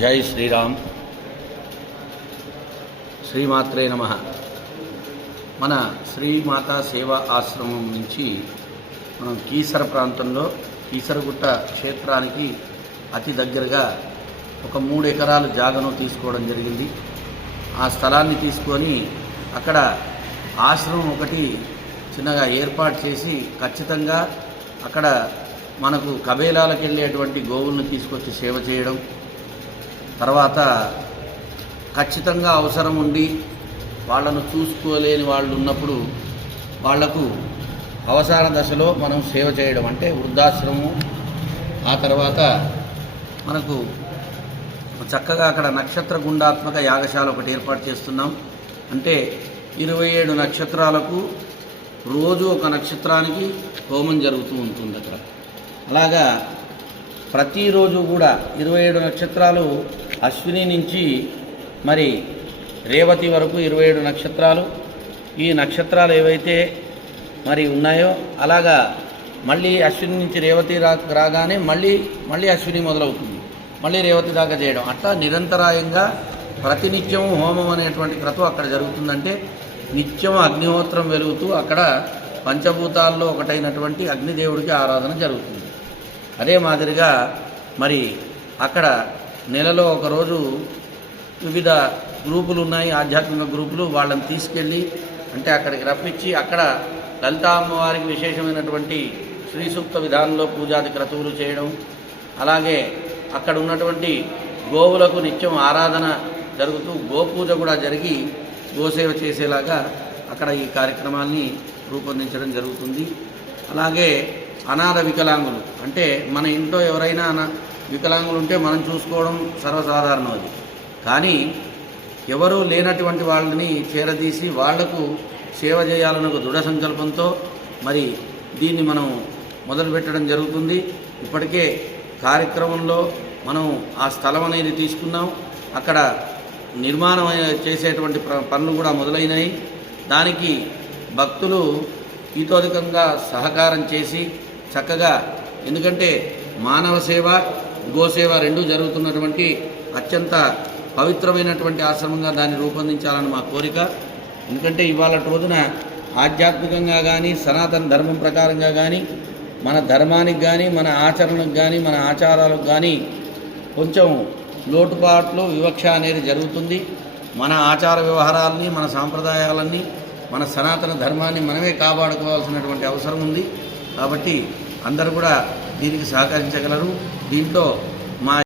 జై శ్రీరామ్. శ్రీమాత్రే నమః. మన శ్రీమాతా సేవా ఆశ్రమం నుంచి మనం కీసర ప్రాంతంలో కీసరగుట్ట క్షేత్రానికి అతి దగ్గరగా ఒక 3 ఎకరాల జాగను తీసుకోవడం జరిగింది. ఆ స్థలాన్ని తీసుకొని అక్కడ ఆశ్రమం ఒకటి చిన్నగా ఏర్పాటు చేసి ఖచ్చితంగా అక్కడ మనకు కబేలాలకు వెళ్ళేటువంటి గోవులను తీసుకొచ్చి సేవ చేయడం, తర్వాత ఖచ్చితంగా అవసరం ఉండి వాళ్ళను చూసుకోలేని వాళ్ళు ఉన్నప్పుడు వాళ్లకు అవసాన దశలో మనం సేవ చేయడం అంటే వృద్ధాశ్రమం. ఆ తర్వాత మనకు చక్కగా అక్కడ నక్షత్ర గుండాత్మక యాగశాల ఒకటి ఏర్పాటు చేస్తున్నాం. అంటే 27 నక్షత్రాలకు రోజు ఒక నక్షత్రానికి హోమం జరుగుతూ ఉంటుంది అక్కడ. అలాగా ప్రతిరోజు కూడా 27 నక్షత్రాలు అశ్విని నుంచి మరి రేవతి వరకు 27 నక్షత్రాలు. ఈ నక్షత్రాలు ఏవైతే మరి ఉన్నాయో అలాగా మళ్ళీ అశ్విని నుంచి రేవతి రాగానే మళ్ళీ అశ్విని మొదలవుతుంది, మళ్ళీ రేవతి దాకా చేయడం. అట్లా నిరంతరాయంగా ప్రతినిత్యం హోమం అనేటువంటి క్రతువు అక్కడ జరుగుతుందంటే నిత్యం అగ్నిహోత్రం వెలుగుతూ అక్కడ పంచభూతాల్లో ఒకటైనటువంటి అగ్నిదేవుడికి ఆరాధన జరుగుతుంది. అదే మాదిరిగా మరి అక్కడ నెలలో ఒకరోజు వివిధ గ్రూపులు ఉన్నాయి, ఆధ్యాత్మిక గ్రూపులు. వాళ్ళని తీసుకెళ్ళి అంటే అక్కడికి రప్పించి అక్కడ లలితా అమ్మవారికి విశేషమైనటువంటి శ్రీ సూక్త విధానంలో పూజాది క్రతువులు చేయడం, అలాగే అక్కడ ఉన్నటువంటి గోవులకు నిత్యం ఆరాధన జరుగుతూ గోపూజ కూడా జరిగి గోసేవ చేసేలాగా అక్కడ ఈ కార్యక్రమాన్ని రూపొందించడం జరుగుతుంది. అలాగే అనాథ వికలాంగులు అంటే మన ఇంట్లో ఎవరైనా వికలాంగులు ఉంటే మనం చూసుకోవడం సర్వసాధారణం. అది కానీ ఎవరూ లేనటువంటి వాళ్ళని చేరదీసి వాళ్లకు సేవ చేయాలన్న ఒక దృఢ సంకల్పంతో మరి దీన్ని మనం మొదలుపెట్టడం జరుగుతుంది. ఇప్పటికే కార్యక్రమంలో మనం ఆ స్థలం అనేది తీసుకున్నాం. అక్కడ నిర్మాణం చేసేటువంటి పనులు కూడా మొదలైనవి. దానికి భక్తులు ఈతోధికంగా సహకారం చేసి చక్కగా, ఎందుకంటే మానవ సేవ గోసేవ రెండూ జరుగుతున్నటువంటి అత్యంత పవిత్రమైనటువంటి ఆశ్రమంగా దాన్ని రూపొందించాలని మా కోరిక. ఎందుకంటే ఇవాళ రోజున ఆధ్యాత్మికంగా కానీ సనాతన ధర్మం ప్రకారంగా కానీ మన ధర్మానికి కానీ మన ఆచరణకు కానీ మన ఆచారాలకు కానీ కొంచెం లోటుపాట్లు వివక్ష అనేది జరుగుతుంది. మన ఆచార వ్యవహారాలని మన సాంప్రదాయాలన్నీ మన సనాతన ధర్మాన్ని మనమే కాపాడుకోవాల్సినటువంటి అవసరం ఉంది. కాబట్టి అందరూ కూడా దీనికి సహకరించగలరు. దీంట్లో మా